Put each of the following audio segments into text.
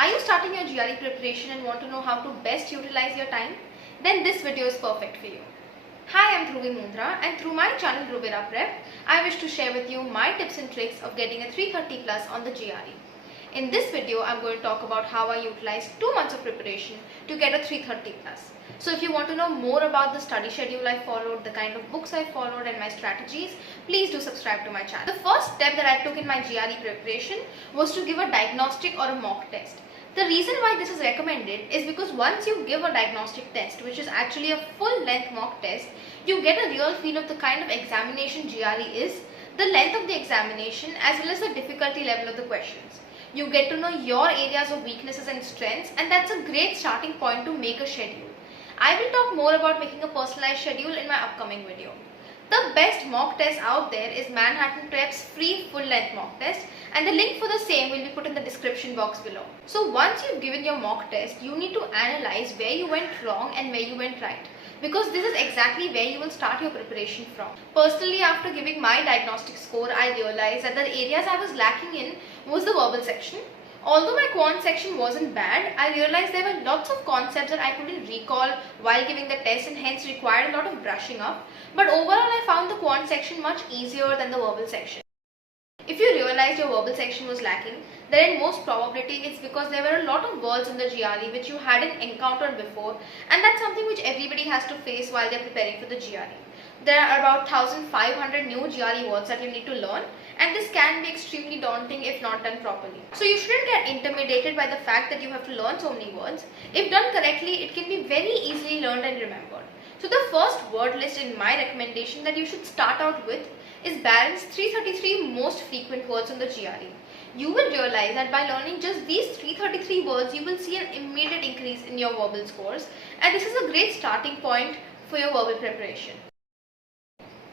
Are you starting your GRE preparation and want to know how to best utilize your time? Then this video is perfect for you. Hi, I'm Dhruvi Mundra, and through my channel Dhruvira Prep, I wish to share with you my tips and tricks of getting a 330 plus on the GRE. In this video, I'm going to talk about how I utilized 2 months of preparation to get a 330 plus. So if you want to know more about the study schedule I followed, the kind of books I followed and my strategies, please do subscribe to my channel. The first step that I took in my GRE preparation was to give a diagnostic or a mock test. The reason why this is recommended is because once you give a diagnostic test, which is actually a full-length mock test, you get a real feel of the kind of examination GRE is, the length of the examination as well as the difficulty level of the questions. You get to know your areas of weaknesses and strengths, and that's a great starting point to make a schedule. I will talk more about making a personalized schedule in my upcoming video. The best mock test out there is Manhattan Prep's free full-length mock test, and the link for the same will be put in the description box below. So once you've given your mock test, you need to analyze where you went wrong and where you went right, because this is exactly where you will start your preparation from. Personally, after giving my diagnostic score, I realized that the areas I was lacking in was the verbal section. Although my quant section wasn't bad, I realized there were lots of concepts that I couldn't recall while giving the test and hence required a lot of brushing up. But overall, I found the quant section much easier than the verbal section. If you realized your verbal section was lacking, then in most probability it's because there were a lot of words in the GRE which you hadn't encountered before, and that's something which everybody has to face while they're preparing for the GRE. There are about 1500 new GRE words that you need to learn, and this can be extremely daunting if not done properly. So you shouldn't get intimidated by the fact that you have to learn so many words. If done correctly, it can be very easily learned and remembered. So the first word list in my recommendation that you should start out with is Barron's 333 most frequent words on the GRE. You will realize that by learning just these 333 words, you will see an immediate increase in your verbal scores, and this is a great starting point for your verbal preparation.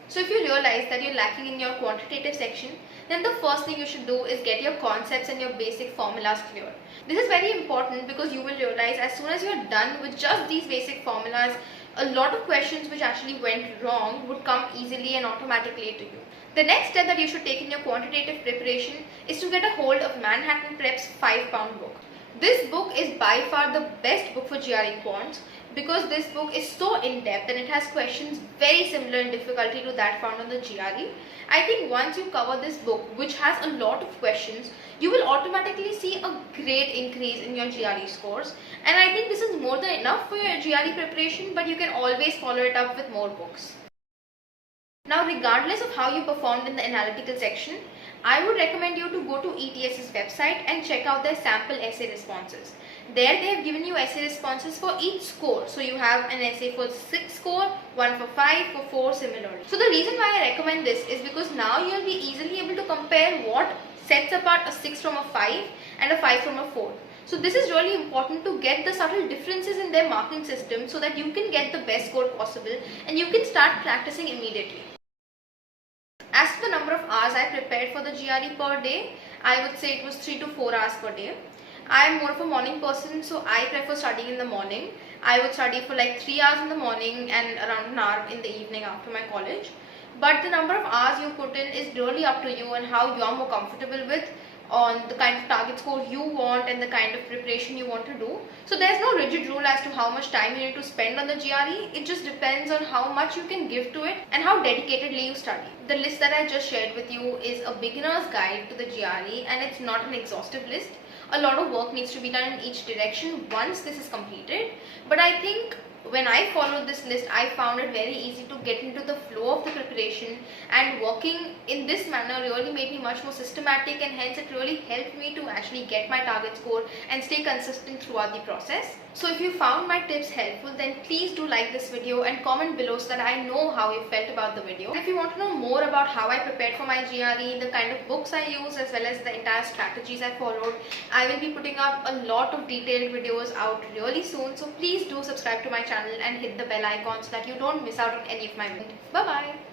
So if you realize that you're lacking in your quantitative section, then the first thing you should do is get your concepts and your basic formulas clear. This is very important because you will realize as soon as you're done with just these basic formulas, a lot of questions which actually went wrong would come easily and automatically to you. The next step that you should take in your quantitative preparation is to get a hold of Manhattan Prep's 5-pound book. This book is by far the best book for GRE quants because this book is so in-depth and it has questions very similar in difficulty to that found on the GRE. I think once you cover this book, which has a lot of questions, you will automatically see a great increase in your GRE scores, and I think this is more than enough for your GRE preparation, but you can always follow it up with more books. Now, regardless of how you performed in the analytical section, I would recommend you to go to ETS's website and check out their sample essay responses. There they have given you essay responses for each score. So you have an essay for 6 score, one for 5, for 4 similarly. So the reason why I recommend this is because now you will be easily able to compare what sets apart a 6 from a 5 and a 5 from a 4. So this is really important to get the subtle differences in their marking system so that you can get the best score possible and you can start practicing immediately. As to the number of hours I prepared for the GRE per day, I would say it was 3 to 4 hours per day. I am more of a morning person, so I prefer studying in the morning. I would study for like 3 hours in the morning and around an hour in the evening after my college. But the number of hours you put in is really up to you and how you are more comfortable with on the kind of target score you want and the kind of preparation you want to do. So there's no rigid rule as to how much time you need to spend on the GRE. It just depends on how much you can give to it and how dedicatedly you study. The list that I just shared with you is a beginner's guide to the GRE and it's not an exhaustive list. A lot of work needs to be done in each direction once this is completed, but I think when I followed this list, I found it very easy to get into the flow of the preparation, and working in this manner really made me much more systematic, and hence it really helped me to actually get my target score and stay consistent throughout the process. So if you found my tips helpful, then please do like this video and comment below so that I know how you felt about the video. If you want to know more about how I prepared for my GRE, the kind of books I use as well as the entire strategies I followed, I will be putting up a lot of detailed videos out really soon. So please do subscribe to my channel and hit the bell icon so that you don't miss out on any of my videos. Bye bye.